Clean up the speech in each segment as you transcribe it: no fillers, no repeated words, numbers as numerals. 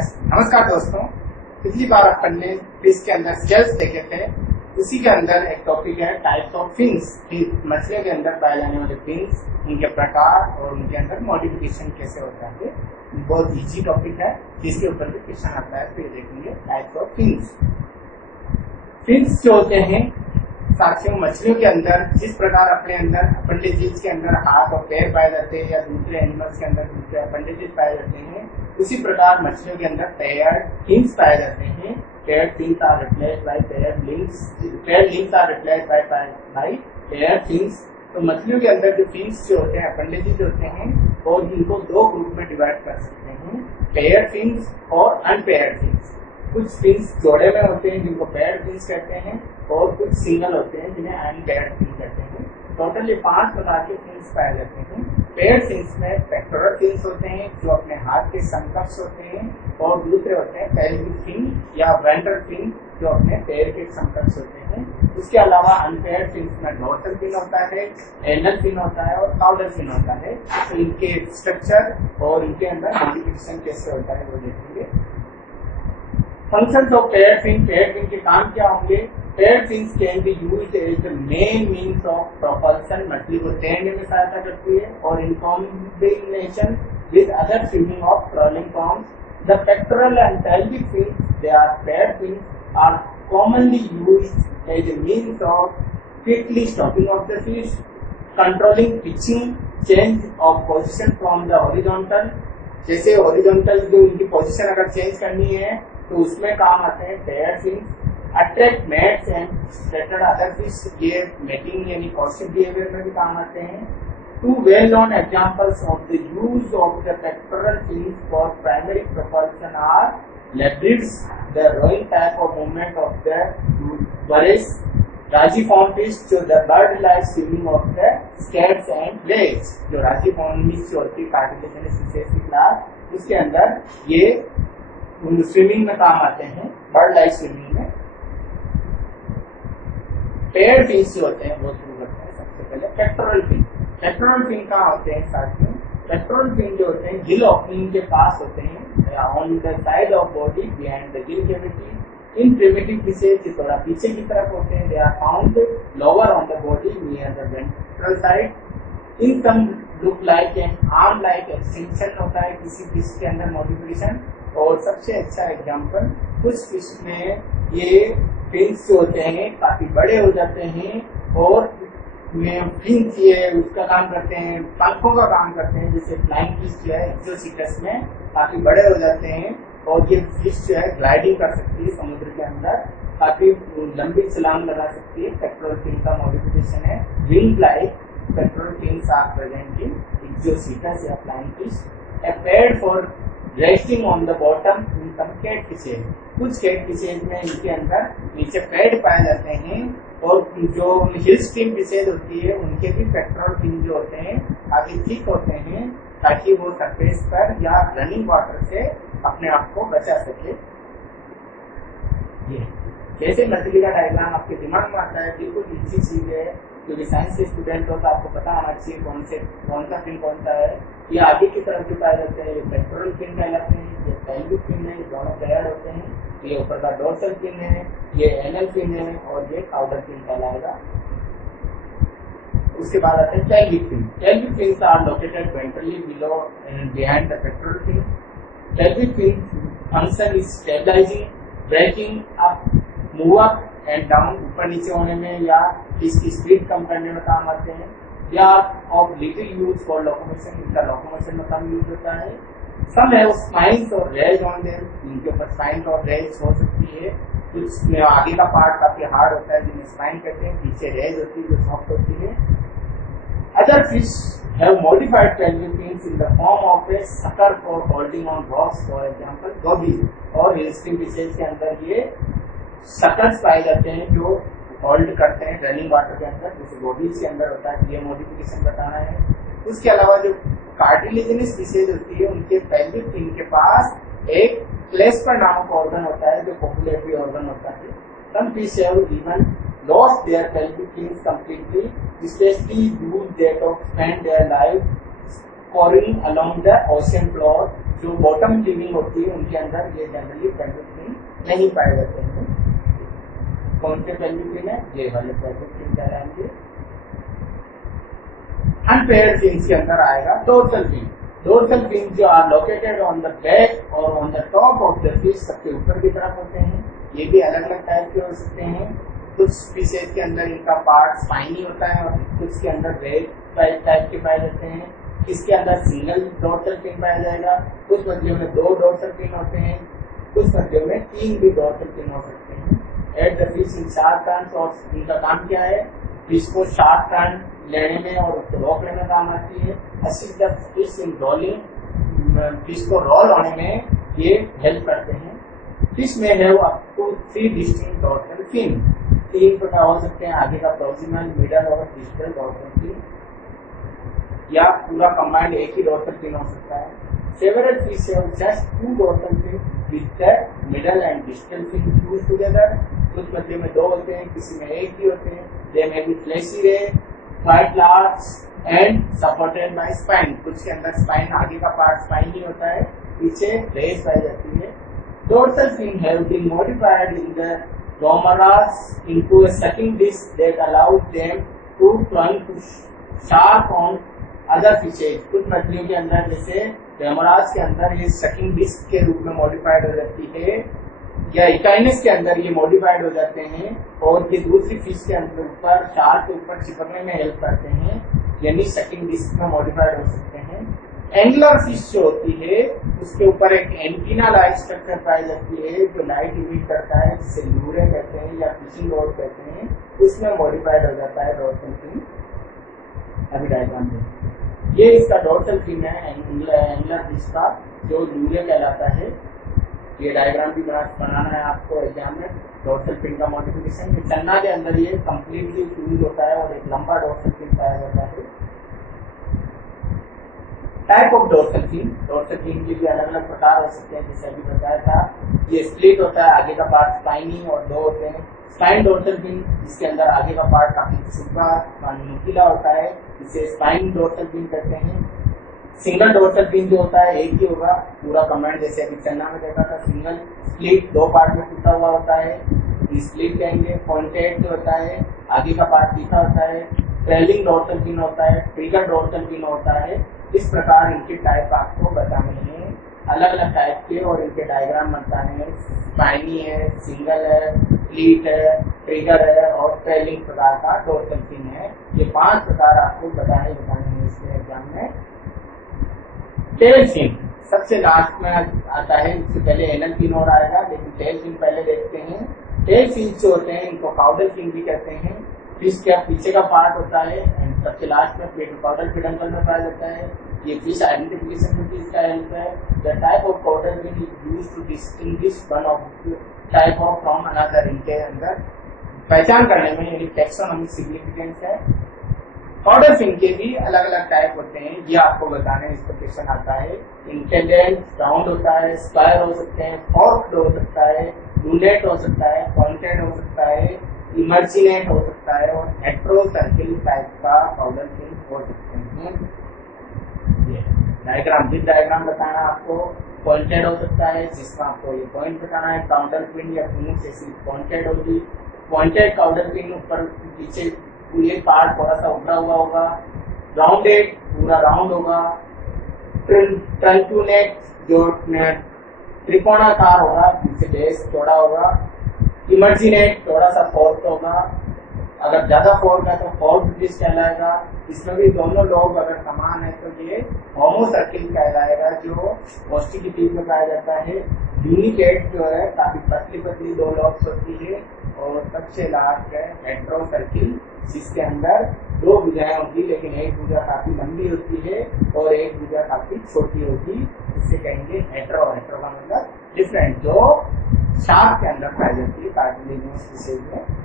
नमस्कार दोस्तों, पिछली बार अपन ने फिश के अंदर स्केल्स देखे थे। उसी के अंदर एक टॉपिक है टाइप्स ऑफ फिन्स। मछलियों के अंदर पाए जाने वाले फिन्स, उनके प्रकार और उनके अंदर मॉडिफिकेशन कैसे होता है। बहुत इजी टॉपिक है, जिसके ऊपर भी क्वेश्चन आता है, तो ये देखेंगे टाइप्स ऑफ फिन्स। फिन्स जो होते हैं साथियों, मछलियों के अंदर जिस प्रकार अपने अंदर अपेंडिजेस के अंदर हाथ और पैर पाए जाते हैं या दूसरे एनिमल्स के अंदर दूसरे अपेंडिजेस पाए जाते हैं, उसी प्रकार मछलियों के अंदर पेयर्ड फिन्स पाए जाते हैं। Paired fins are replaced by paired limbs, paired limbs are replaced by paired fins. तो मछलियों के अंदर जो फिन्स जो होते हैं, अपेंडिजेस होते हैं, और इनको दो ग्रुप में डिवाइड कर सकते हैं, पेयर्ड फिन्स और अनपेयर्ड फिन्स। कुछ फिन्स जोड़े में होते हैं जिनको पेयर्ड फिन्स कहते हैं, और कुछ सिंगल होते हैं जिन्हें अनपेयर्ड फिन्स कहते हैं। टोटल ये 5 प्रकार के फिन्स पाए जाते हैं। पेयर्ड फिन्स में पेक्टोरल फिन्स होते हैं जो अपने हाथ के समकक्ष होते हैं, और दूसरे होते हैं पेल्विक फिन या वेंट्रल फिन जो अपने पैर के समकक्ष होते हैं। उसके अलावा अनपेयर्ड फिन्स में डोर्सल फिन होता है, एनल फिन होता है और काउडर फिन होता है। तो इनके स्ट्रक्चर और इनके अंदर मॉडिफिकेशन कैसे होता है वो देखेंगे। फंक्शन ऑफ पेयर्ड फिन के काम क्या होंगे। Paired fins can be used as the main means of propulsion. मछली को तैरने में सहायता करती है, और in combination with other swimming of crawling forms. The pectoral and pelvic fins, they are paired fins, are commonly used as a means of quickly stopping of the fish, controlling pitching, change of position from the horizontal। जैसे horizontal जो इनकी position अगर change करनी है तो उसमें काम आते हैं paired fins. Attract mats and scattered other fish, ये मेटिंग यानी कॉर्सिव बिहेवियर में भी काम आते हैं। Two well-known examples of the use of the pectoral fins for primary propulsion are lebrids, the rowing type of movement of the Burress, Rajiform fish, जो the bird-like swimming of the scats and rays, जो Rajiform fish जो होती है cartilaginous fishes की class, उसके अंदर ये swimming में काम आते हैं, बर्ड लाइक स्विमिंग में। पेयर्ड फिन्स जो होते हैं वो शुरू करते हैं सबसे पहले पेक्टोरल फिन। पेक्टोरल फिन कहाँ होते हैं साथियों? पेक्टोरल फिन जो होते हैं गिल ओपनिंग के पास होते हैं, on the side of body behind the gill cavity. In primitive fishes थोड़ा पीछे की तरफ होते हैं। They are found lower on the body near the ventral side. In some look like an arm like extension होता है किसी fish के अंदर मॉडिफिकेशन। और सबसे अच्छा एग्जांपल, कुछ फिश में ये फिन्स जो होते हैं काफी बड़े हो जाते हैं, और फिन्स ये उसका काम करते हैं, पंखों का काम करते हैं। जैसे फ्लाइंग फिश जो है एक्सोसिटस में काफी बड़े हो जाते हैं, और ये फिश जो है ग्लाइडिंग कर सकती है समुद्र के अंदर, काफी लंबी छलांग लगा सकती है। पेक्टोरल फिन का मॉडिफिकेशन है wing like pectoral fins are present in Exocoetus या flying fish. Paired for resting on the bottom in some cat fishes. कुछ कैट फिशेज में इनके अंदर नीचे पैड पाए जाते हैं, और जो हिल स्ट्रीम फिशेज होती है उनके भी पेक्टोरल फिन जो होते हैं काफी थिक होते हैं, ताकि वो सरफेस पर या रनिंग वाटर से अपने आप को बचा सके। ये जैसे मछली का डायग्राम आपके दिमाग में आता है, बिल्कुल इजी चीज है, क्योंकि साइंस के स्टूडेंट हो तो आपको पता होना चाहिए कौन सा फिन कौन सा है। ये आगे की तरफ जो पाए जाते हैं ये पेक्टोरल फिन कहलाते हैं, ये पेल्विक फिन है, ये दोनों पेयर्ड होते हैं। ये ऊपर का डोर्सल फिन है, ये एनल फिन है, और ये काउडर फिन कहलाएगा। उसके बाद आते हैं pelvic fin. Pelvic fins are located ventrally below and behind the pectoral fin. Pelvic fin function is stabilising, breaking up, move up and down, ऊपर नीचे होने में या इसकी स्पीड कम करने में काम आते हैं। या of little use for locomotion, इनका लोकोमोशन में कम यूज होता है। सम है स्पाइन्स और रेज ऑन देम, इनके ऊपर स्पाइन और रेज हो सकती है। कुछ में आगे का पार्ट काफी हार्ड होता है जिन्हें स्पाइन कहते हैं, पीछे रेज होती है जो सॉफ्ट होती है। Other fish have modified pelvic fins in the form of a sucker for holding on rocks, for example gobies. और हिल स्ट्रीम फिशेज के अंदर ये सकर्स पाए जाते हैं जो होल्ड करते हैं रनिंग वाटर के अंदर, जैसे गोबीज के अंदर होता है। ये मॉडिफिकेशन बताना है। उसके अलावा जो कार्टिलेजिनस फिशेज होती है उनके पेल्विक फिन के पास एक क्लेस्पर नामक ऑर्गन होता है जो कोपुलेटरी ऑर्गन होता है। Some fish have even lost their pelvic fins completely, especially those that spend their life coring along the ocean floor। जो बॉटम बॉटम लिविंग होती है उनके अंदर ये जनरली पेल्विक फिन नहीं पाए जाते हैं। कौन से पेल्विक फिन है? ये वाले पेल्विक फिन कहलाएंगे। अनपेयर्ड फिन्स के अंदर आएगा डोर्सल फिन। डोर्सल फिन जो are located on the back और on the top of the fish, सबके ऊपर की तरफ होते हैं। ये भी अलग अलग टाइप के हो सकते हैं। कुछ फिशेज के अंदर इनका पार्ट स्पाइनी होता है और कुछ के अंदर रेड टाइप के पाए जाते हैं। इसके अंदर सिंगल डोर्सल फिन पाया जाएगा। कुछ मछलियों में 2 डोर्सल फिन होते हैं, कुछ मछलियों में 3 भी डोर्सल फिन हो सकते हैं। At the fish in sharp turns, और इनका काम क्या है? फिश को शार्प टर्न लेने में और उसको रोक लेने काम आती है। Assist the fish in rolling, fish को रोल होने में ये हेल्प करते हैं। Fish may have up to 3 distinct dorsal fin. 3 प्रकार हो सकते हैं, आगे का प्रोक्सिमल, मिडल और डिस्टल डोर्सल फिन, या पूरा कंबाइंड एक ही डोर्सल फिन हो सकता है। Several fish have just 2 dorsal fin with the middle and distal fin fused together. कुछ मछली में 2 होते हैं, किसी में 1 ही होते हैं। They may be fleshy ray, quite large and supported by spine. कुछ के अंदर स्पाइन, आगे का पार्ट स्पाइन ही होता है, पीछे रेस पाई जाती है। Dorsal fin have been modified in the Romaras into a sucking disc that allows them to cling to sharp on other fishes. कुछ मछलियों के अंदर जैसे रेमोरास के अंदर ये सकिंग डिस्क के रूप में मॉडिफाइड हो जाती है, या इकाइनस के अंदर ये मॉडिफाइड हो जाते हैं और ये दूसरी फिश के अंदर ऊपर, शार्क के ऊपर चिपकने में हेल्प करते हैं, यानी सकिंग डिस्क में मॉडिफाइड हो सकते हैं। एंगुलर फिश जो होती है उसके ऊपर एक एंटीना लाइट स्ट्रक्चर पाई जाती है जो लाइट इमिट करता है, जिसे लूरे कहते हैं या फिशिंग रोड कहते हैं, उसमें मॉडिफाइड हो जाता है डोर्सल फिन। अभी डायग्राम देखिए, ये इसका डोर्सल फिन है एंगुलर फिश का, जो लूरे कहलाता है। ये डायग्राम भी बनाना है आपको एग्जाम में। डोर्सल फिन का मॉडिफिकेशन, चन्ना के अंदर ये कम्प्लीटली फ्यूज होता है और एक लंबा डोर्सल फिन पाया जाता है। Type of dorsal fin, dorsal fin के भी अलग अलग प्रकार हो सकते हैं, जैसे अभी बताया था। ये स्प्लिट होता है, आगे का पार्ट स्पाइनी और 2 होते हैं। स्पाइन डोर्सल फिन, जिसके अंदर आगे का पार्ट काफी सूखा नुकीला होता है, इसे स्पाइन डोर्सल फिन कहते हैं। सिंगल डोर्सल फिन जो होता है एक ही होगा, पूरा कमांड जैसे अभी चन्ना में देखा था। सिंगल स्प्लिट 2 पार्ट में टूटा हुआ होता है, स्प्लिट कहेंगे। पॉइंटेड जो होता है, आगे का पार्ट तीखा होता है। ट्रेलिंग डोर्सल फिन होता है, ट्रिगर डोर्सल फिन होता है। इस प्रकार इनके टाइप आपको बताने हैं, अलग अलग टाइप के, और इनके डायग्राम बताने हैं। स्पाइनी है, सिंगल है, स्प्लिट है, ट्रिगर है और ट्रेलिंग प्रकार का डोर्सल फिन है। ये 5 प्रकार आपको बताने हैं इसके एग्जाम में। टेल फिन सबसे लास्ट में आता है, इससे पहले एनल फिन और आएगा, लेकिन टेल फिन पहले देखते हैं। टेल फिन जो होते हैं इनको काउडल फिन भी कहते हैं। फिश का पीछे का पार्ट होता है एंड सबसे लास्ट में काउडल फिडंकल में पाया जाता है। ये फिश आइडेंटिफिकेशन में भी इसका हेल्प है। The type of caudal fin is used to distinguish one of type of from another. इनके अंदर पहचान करने में यानी टैक्सोनॉमिक सिग्निफिकेंस है। काउडल फिन के भी अलग अलग टाइप होते हैं, ये आपको बताने इस पर क्वेश्चन आता है। इंटेंडेंट राउंड होता है, स्क्वायर हो सकते हैं, फॉर्क्ड हो सकता है, लूनेट हो सकता है, पॉइंटेड हो सकता है, इमर्जिनेट हो सकता है और हेट्रो सर्किल टाइप का काउडल फिन हो सकते हैं। डायग्राम विद डायग्राम बताना आपको। पॉइंटेड हो सकता है, जिसका आपको ये पॉइंट बताना है। काउडल फिन या पूंछ ऐसी पॉइंटेड होगी। पॉइंटेड काउडल फिन ऊपर पीछे पूरे पार्ट थोड़ा सा उभरा हुआ होगा। राउंडेड पूरा राउंड होगा। ट्रंक्यूनेट जो त्रिकोणाकार होगा, पीछे बेस चौड़ा होगा। इमर्जिनेट थोड़ा सा फोर्क होगा, अगर ज्यादा फोर्क है तो फोर्क फिश कहलाएगा। इसमें भी दोनों लोग अगर समान है तो ये होमो सर्किल कहलाएगा, जो ओस्टी की टीम में पाया जाता है। यूनिकेट जो है काफी पतली पतली 2 लॉब्स होती है और सबसे लास्ट है हेट्रो सर्किल, जिसके अंदर 2 भुजाएं होती, लेकिन एक भुजा काफी लंबी होती है और एक भुजा काफी छोटी होती। इसे कहेंगे हेट्रो। हेट्रो का मतलब डिफरेंट, जो शार्क के अंदर पाई जाती है कार्टिलेजिनस फिशेज में।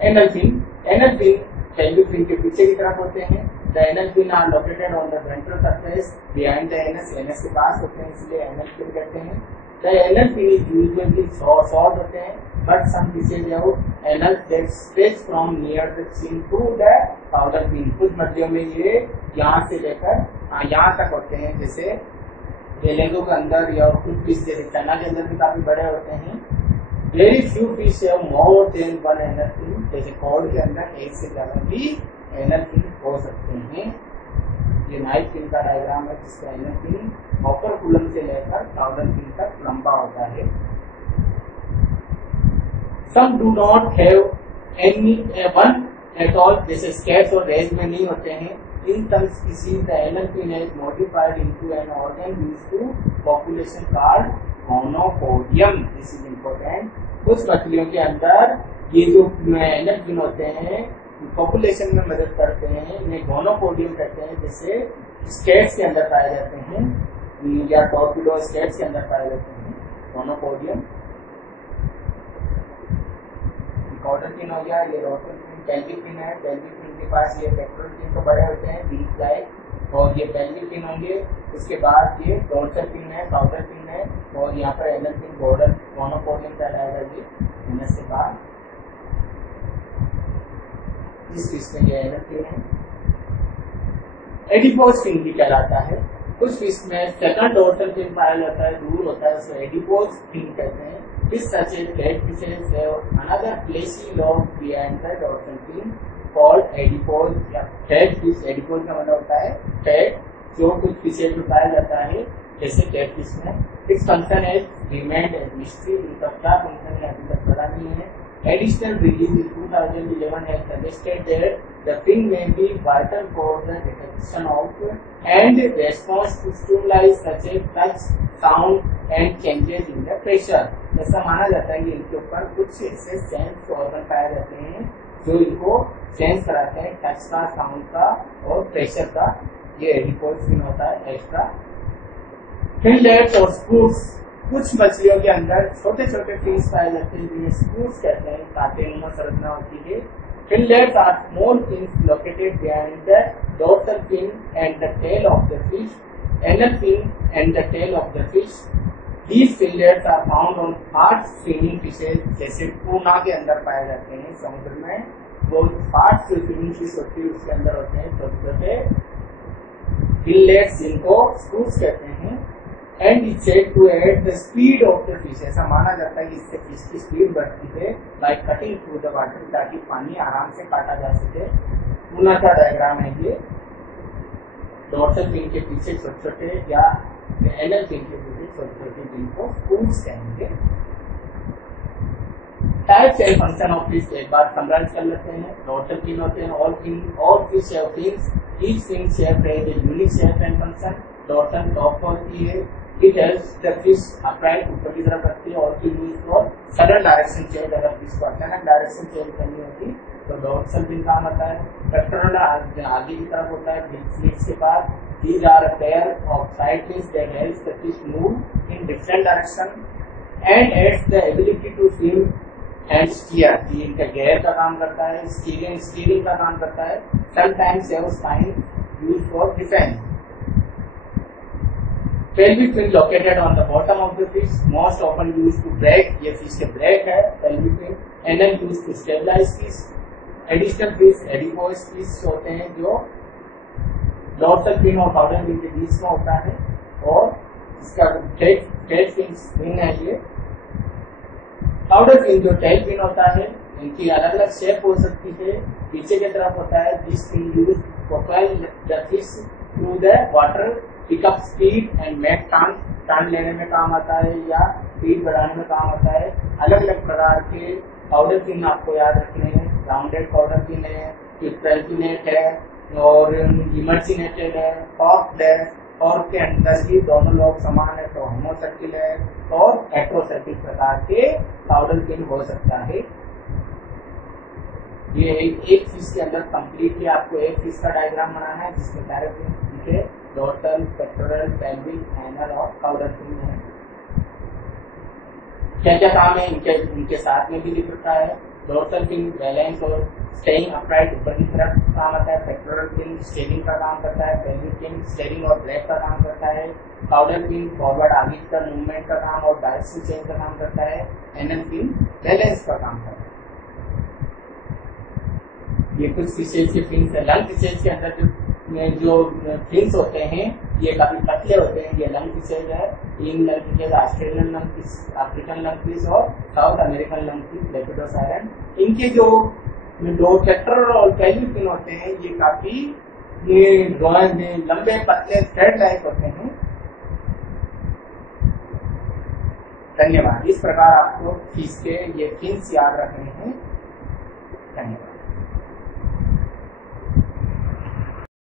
Anal fin, anal fin pelvic fin के पीछे की तरफ होते हैं। The anal fin are located on the ventral surface behind the anus. Anus के पास होते हैं, इसलिए एनल फिन कहते हैं। The anal fin is usually short होते हैं, but some fishes have anal that stretch from near the chin to the caudal fin. कुछ मछलियों में ये यहाँ से लेकर यहाँ तक होते हैं, जैसे एलेगो के अंदर या कुछ फिश जैसे चना के अंदर भी काफी बड़े होते हैं। Very few fish have more than one anal fin, जैसे कॉड के अंदर एक से ज्यादा भी एनल फिन हो सकते हैं। ये नाइफ फिन का डायग्राम है जिसका एनल फिन ओपर्कुलम से लेकर काउडल फिन तक लंबा होता है। Some do not have any one at all, जैसे स्कैट्स और रेज में नहीं होते हैं। In some species, the anal fin is modified into an organ used to population called gonopodium. This is important. कुछ मछलियों के अंदर ये जो एनल फिन होते हैं पॉपुलेशन में मदद करते हैं, इन्हें गोनोपोडियम कहते हैं, जैसे स्कैट्स के अंदर पाए जाते हैं या टॉर्पिडो स्कैट्स के अंदर पाए जाते हैं गोनोपोडियम। कॉडल फिन हो गया, ये डॉर्सल फिन, पेल्विक फिन है। पेल्विक फिन के पास ये पेक्टोरल फिन तो बड़े होते हैं बीच लाइक, और ये पेल्विक फिन होंगे। उसके बाद ये डॉर्सल फिन है, काउडल फिन है, और यहाँ पर एनल फिन बॉर्डर गोनोपोडियम कहलाएगा। ये एनस के बाद इस फिश में ये एनल फिन है। एडिपोज फिन भी कहलाता है। कुछ फिश में सेकंड डॉर्सल फिन पाया जाता है, दूर होता है, उसे एडिपोज फिन कहते हैं। Fish such as catfishes have another fleshy log behind the dorsal fin called adipose या fat fish। adipose का मतलब होता है fat, जो कुछ फिशेज में पाया जाता है जैसे कैटफिश में। Its function has remained a mystery, इसका क्या फंक्शन है अभी तक पता नहीं है। Additional release in 2011 has suggested that the fin may be vital for the detection of and response to stimuli such as touch, sound and changes in the pressure। ऐसा माना जाता है कि इनके ऊपर कुछ ऐसे सेंस ऑर्गन पाए जाते हैं जो इनको सेंस कराते हैं टच का, साउंड का और प्रेशर का। ये एडिपोज फिन होता है एक्स्ट्रा। फिनलेट्स और स्पूट्स, कुछ मछलियों के अंदर छोटे छोटे फिन्स पाए जाते हैं जिन्हें स्पूट्स कहते हैं, कांटेनुमा संरचना होती है। Finlets are small fins located behind the dorsal fin and the tail of the fish, anal fin and the tail of the fish. These finlets are found on fast swimming fishes, जैसे tuna के अंदर पाए जाते हैं समुद्र में। वो fast swimming fish होती है उसके अंदर होते हैं छोटे छोटे फिनलेट्स जिनको स्पूट्स कहते हैं। And it's said to add the speed of the fish, ऐसा माना जाता है कि इससे फिश की स्पीड बढ़ती है by cutting through the water, ताकि पानी आराम से काटा जा सके। टूना का डायग्राम है ये। डॉर्सल फिन के पीछे छोटे छोटे या एनल फिन के पीछे छोटे छोटे जिनको स्पूट्स कहेंगे। Types and function of fish एक बार समराइज कर लेते हैं। डॉर्सल फिन होते हैं all fish have fins, each fin shape है unique shape and function. Dorsal top होती है, it helps the fish upright, ऊपर की तरफ रखती है। और fin use for sudden direction change, अगर फिश को अचानक डायरेक्शन चेंज करनी होती तो डॉर्सल फिन काम आता है। पेक्टोरल आगे की तरफ होता है फ्लिप्स के पास। These are a pair of side fins that helps the fish move in different direction and adds the ability to swim and steer। ये इनका गेयर का काम करता है, स्टीयरिंग का काम करता है। Sometimes have spines used for defense। Pelvic fin located on the bottom of the fish, most often used to brake, ये fish के brake है pelvic fin। Anal used to stabilize fish। Additional fish adipose fish होते हैं जो dorsal fin और caudal fin के बीच में होता है, और इसका टेल फिन है ये। काउडल फिन जो टेल फिन होता है, इनकी अलग अलग शेप हो सकती है। पीछे की तरफ होता है, this fin use propel the fish through the water, pick up speed and make turn लेने में काम आता है या स्पीड बढ़ाने में काम आता है। अलग अलग प्रकार के काउडल फिन आपको याद रखने हैं। राउंडेड काउडल फिन है, पेल्पिनेट है और इमर्सिनेटेड है, फॉर्क्ड है। फॉर्क के अंदर भी दोनों लोग समान है तो होमोसर्किल है, और हेट्रोसर्किल प्रकार के काउडल फिन हो सकता है। ये एक फिश के अंदर कंप्लीटली आपको एक फिश का डायग्राम बनाना है जिसमें सारे फिन दिखे, डॉर्सल, पेक्टोरल, पेल्विक, एनल और काउडल फिन है। क्या क्या काम है इनके साथ में भी लिख रखा है। डॉर्सल फिन बैलेंस और स्टेइंग अपराइट ऊपर की तरफ काम आता है। पेक्टोरल फिन स्टीयरिंग का काम करता है। पेल्विक फिन स्टीयरिंग और ब्रेक का काम करता है। काउडल फिन फॉरवर्ड आगे की तरफ मूवमेंट का काम और डायरेक्शन चेंज का काम करता है। एनल फिन बैलेंस का काम करता है। ये कुछ फिशेज के फिन्स है। लंग फिशेज के अंदर जो फिन्स होते हैं ये काफी पतले होते हैं, ये लंग फिशेज है। इन lung fishes Australian lung fish, African lung fish और South American lung fish lepidosiren. इनके जो टेट्राडोर और कैली फिन होते हैं ये काफी लंबे पतले थ्रेड लाइक होते हैं। धन्यवाद। इस प्रकार आपको फिश के ये फिन्स याद रखने हैं। धन्यवाद।